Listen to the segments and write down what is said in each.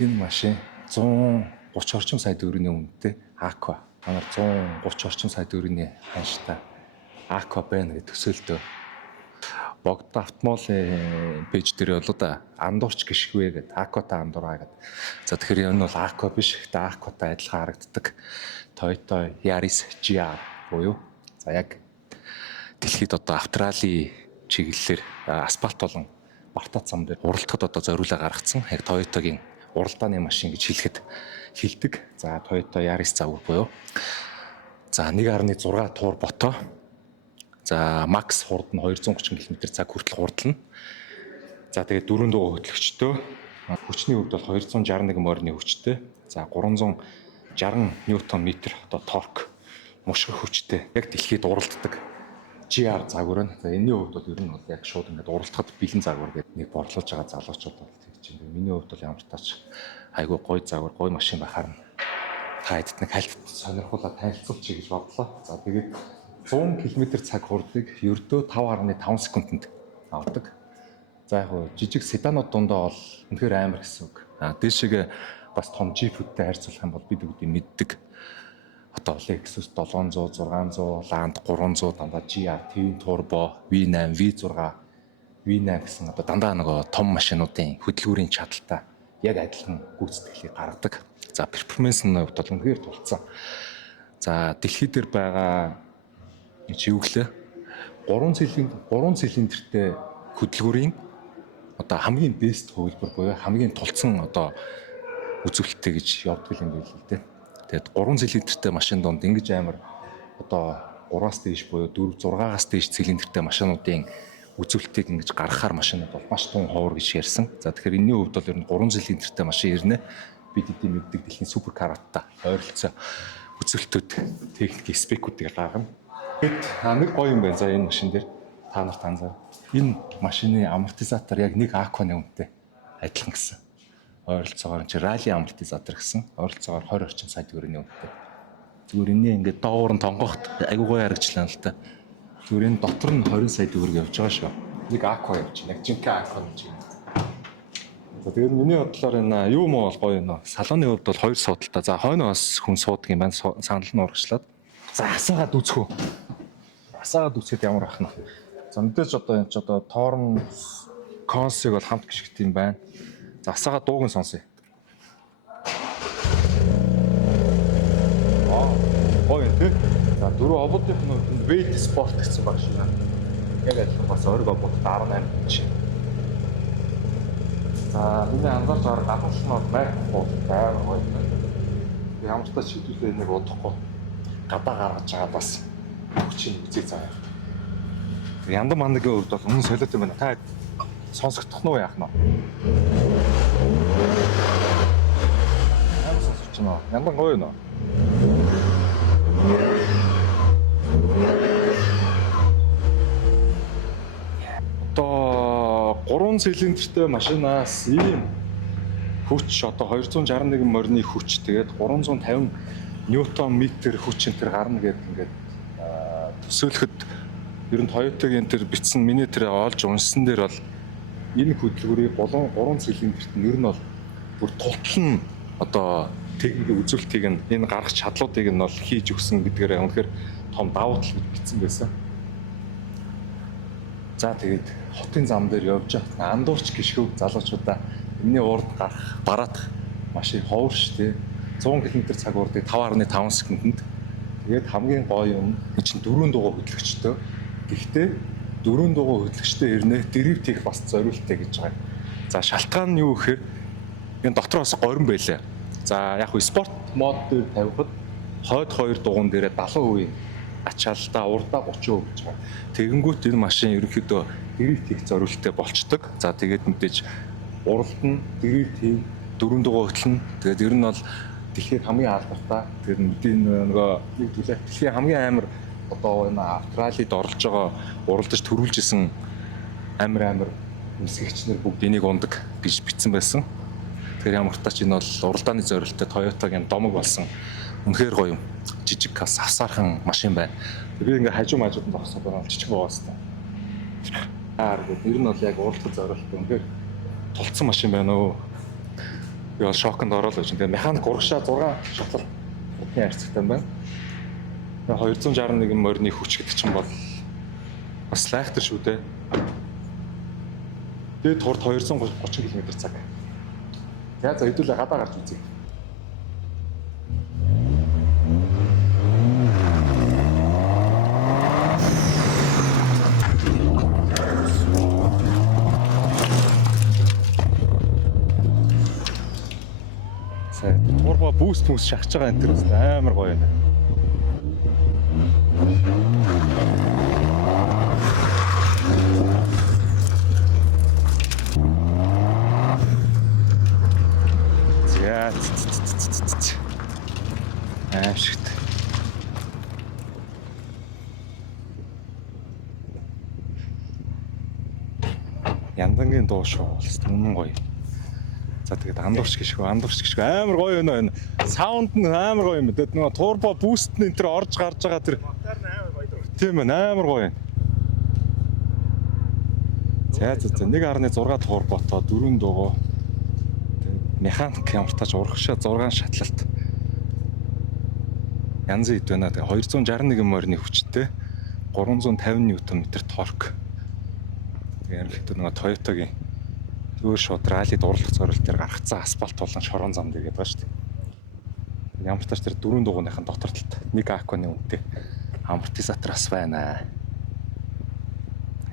Энэ машин 130 орчим сая төгрөгийн үнэтэй Aqua. Манай 130 орчим сая төгрөгийн ханштай Aqua байна гэж төсөөлтөө. Богд автомолын пэйж дээр болоо да андуурч гიშгвэ гэдэг Aqua-та андуураа гэдэг. За тэгэхээр энэ бол Aqua биш, гэхдээ Aqua-та адилхан харагддаг Toyota Yaris GR буюу за яг дэлхийд одоо австрали чиглэлээр асфальт болон бартаа зам дээр уралдахад одоо зориулаа гаргацсан яг Toyota-гийн уралдааны машин гэж хэлдэг. За Toyota Yaris загвар буюу за 1.6 туур бото. За макс хурд нь 230 км/цаг хүртэл хурдлана. За тэгээд 4 дугаар хөтлөгчтэй. Хүчний хувьд бол 261 морины хүчтэй. За 360 ньютон-метр одоо торк мушгих хүчтэй. Яг дэлхийд уралддаг GR загвар нь. За энэний хувьд бол ер нь бол яг шууд ингээд уралдахад бэлэн загвар гэдэг нэг борлуулж байгаа залуучууд бол тэгж байна. Миний хувьд бол ямар тач айгүй гоё загвар, гоё машин байхаар нь та хэдд нэг хальт сонирхуулаад танилцуулчих гэж бодлоо. За тэгээд 100 км/цаг хурдыг ердөө 5.5 секундэд авдаг. За яг жижиг седанууд дундаа бол үнэхээр амар гэсэн үг. Дээшээгээ бас том джипүүдтэй харьцуулах юм бол бид бүгд мэддэг. Одоо Lexus 700, 600, Land 300 дандаа GR, Twin Turbo, V8, V6, V8 гэсэн одоо дандаа нөгөө том машинуудын хөдөлгүүрийн чадaltaй яг адилхан гүйцэтгэлийг гаргадаг. За перформанс нь хувьд бол үнэхээр тулцсан. За дэлхий дээр байгаа чивглээ 3 цилиндртэй хөдөлгүүрийн одоо хамгийн бест хувилбар буюу хамгийн тулцсан одоо үзүүлэлттэй гэж явдаг юм байл л дээ. Тэгээд 3 цилиндртэй машин донд ингэж амар одоо 3-аас дээш буюу 4, 6-аас дээш цилиндртэй машинуудын үзүүлэлтийг ингэж гаргахаар машинууд бол маш тун ховор гэж ярьсан. За тэгэхээр энэний хувьд бол ер нь 3 цилиндртэй машин ирнэ. Бид эдийн мэддэг дэлхийн супер караттай ойролцоо үзүүлэлтүүд техникийн спекүүдийг гаргана. Тэгэд нэг гоё юм байна. За энэ машин дээр та нарт анзаар. Энэ машины амортизатор яг нэг Aqua-ны үнэтэй адилхан гэсэн. Ойролцоогоор чи ралли амортизатор гэсэн. Ойролцоогоор 20 орчим сая төгрөгийн үнэтэй. Зүгээр энэ ингээд доогуур нь тонгоход айгүй гоё харагчлаа л та. Зүгээр энэ дотор нь 20 сая төгрөг явж байгаа шүү. Нэг Aqua явж байна. Яг жинхэнэ Aqua гэж юм. За тэгээд миний бодлоор энэ юу муу бол гоё нөө. Салоны хувьд бол 2 суудалтай. За хойно бас хүн суудаг юм байна. Санал нь урагшлаад. За асаагаад үзэх үү. Асаагаад үзэхэд ямар ах нь. За мэдээж одоо энэ ч одоо Torn Consig бол хамт гიშгт юм байна. За асаагаад дууг нь сонсъё. Гоё тий. За дөрөв ободын нь Weight Sport гэсэн баг шиг байна. Яг адилхан бас ориг обод 18 инч. За миний анзаарч байгаа гадуур нь бол майк амар гоё байна. Ямар ч тач шийдвэрээ нэг удахгүй гадаа гаргаж байгаа бас хүчин үзээ заяа. Яндан мандагийн хувьд бол өмнө солиот юм байна. Та сонсогдох нь уу яах нь вэ? Ямар сонсогч нь вэ? Яндан гоё нөө. Одоо 3 цилиндртэй машинаас ийм хүч одоо 261 морины хүч тэгээд 350 ньютон-метр хүч энэ төр гарна гэдэг ингээд төсөөлөхөд ер нь Toyota-гийн тэр бичсэн миний тэр олж уншсан дээр бол энэ хөдөлгүүрийг 3 цилиндрт нь ер нь бол бүр тултлан одоо техникийн үзүүлэлтийг нь энэ гарах чадлуудыг нь бол хийж өгсөн гэдгээрээ үнэхээр том давуу тал гэж бичсэн байсан. За тэгээд хотын зам дээр явж байгаа андуурч гიშгөв залуучуудаа энэний урд гарах бараадах машин ховор штэ 100 км/цаг хурдыг 5.5 секундэд. Тэгээд хамгийн гоё юм энэ чинь 4 дугаар хөтлөгчтэй. Гэхдээ 4 дугаар хөтлөгчтэй ирнэ дрифт хийх бас зориулттай гэж байгаа. За шалтгаан нь юу гэхээр энэ дотроос горин байлаа. За яг хөө спорт мод дээр тавихад хойд 2 дугуун дээрээ 70% ачаалтаа урдаа 30% гэж байгаа. Тэгэнгүүт энэ машин ерөнхийдөө дрифт хийх зориулттай болчдөг. За тэгээд мэдээж уралд нь дрифт хийх 4 дугаар хөтлөн. Тэгээд ер нь бол дэлхийн хамгийн алдартай тэгээд нөгөө нэг төлөө дэлхийн хамгийн амар одоо энэ австралид оролж байгаа уралдаж төрүүлж исэн амар нисгэгч нар бүгд энийг ундаг гэж бичсэн байсан. Тэгэхээр ямар ч тач энэ бол уралдааны зорилттой Toyota-гийн домог болсон үнэхээр гоё юм. Жижиг авсаархан машин байна. Би ингээ хажуу мажууд нь зогсоод байгаа жижиг байгаа хэвээр. Ер нь бол яг уралдах зорилттой үнэхээр тулцсан машин байна өө. Би бол шоконд ороод байж. Тэгээ механик урагшаа 6 шотлол утны харьцагтай байна. Тэгээ 261 морины хүч гэдэг чинь бол бас лайхтар шүү дээ. Дээд хурд 230 км/цаг. За хэдүүлээ гадаа гарч үзье. Турбо буст шахаж байгаа энэ төр амар гоё юм. За аашигт. Яндангийн дуу шүү. Үнэн гоё. За тэгээд андуурч гişгүй амар гоё юм. Саунд нь амар гоё юм. Тэгээд нөгөө турбо буст нь энэ төр орж гарч байгаа тэр мотор нь амар гоё дуу. Тийм ээ амар гоё юм. За 1.6 турботоо 4 дугуй. Тэгээд механик ямартаач урагшаа 6 шатлалт. Янз хэд байна. Тэгээд 261 морины хүчтэй 350 Нм торк. Тэгээд ерөнхийдөө нөгөө Toyota-гийн өөр шууд ралли дурлах зорилт дээр гаргацсан асфальт болон шорон зам гэдэг байгаа шүү дээ. Ямар ч тач тэр 4 дугуйныхан дотор талд нэг аккуны үнэтэй амортизатор бас байна.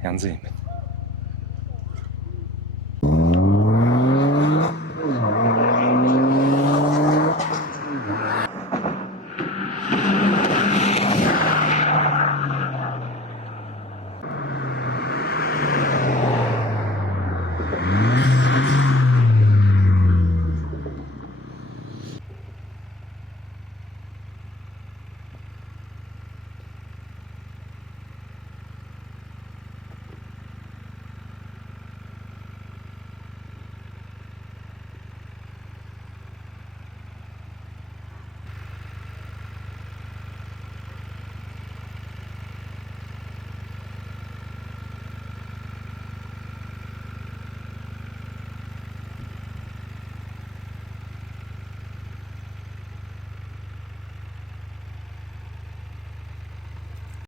Янз юм.